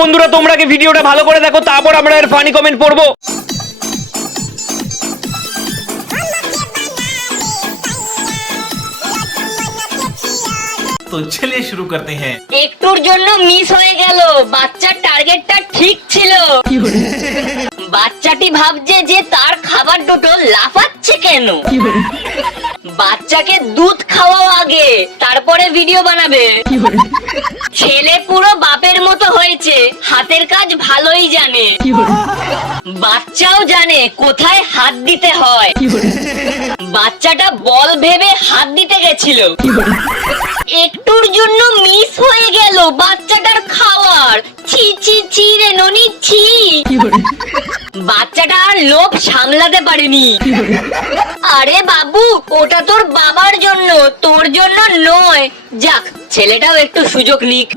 বন্ধুরা তোমরা কি ভিডিওটা ভালো করে দেখো, তারপর আমরা এর ফানি কমেন্ট পড়বো। तो चलिए शुरू करते हैं। একটুর জন্য মিস হয়ে গেল, বাচ্চার টার্গেটটা ঠিক ছিল। বাচ্চাটি ভাবছে যে তার খাবার দুটো লাফাচ্ছে কেন। বাচ্চাকে দুধ খাওয়াও আগে, তারপরে ভিডিও বানাবে। ছেলে পুরো বাপের মতো হয়েছে, হাতের কাজ ভালোই জানে। বাচ্চাও জানে কোথায় হাত দিতে হয়। বাচ্চাটা বল ভেবে হাত দিতে গেছিল। একটুর জন্য মিস হয়ে গেল বাচ্চাটার খাওয়ার। ছি ছি ছি রে ননি ছি। বাচ্চাটা আর লোভ সামলাতে পারেনি। আরে বাবু, ওটা তোর বাবার জন্য, তোর জন্য নয়। যাক, ছেলেটাও একটু সুযোগ নিক।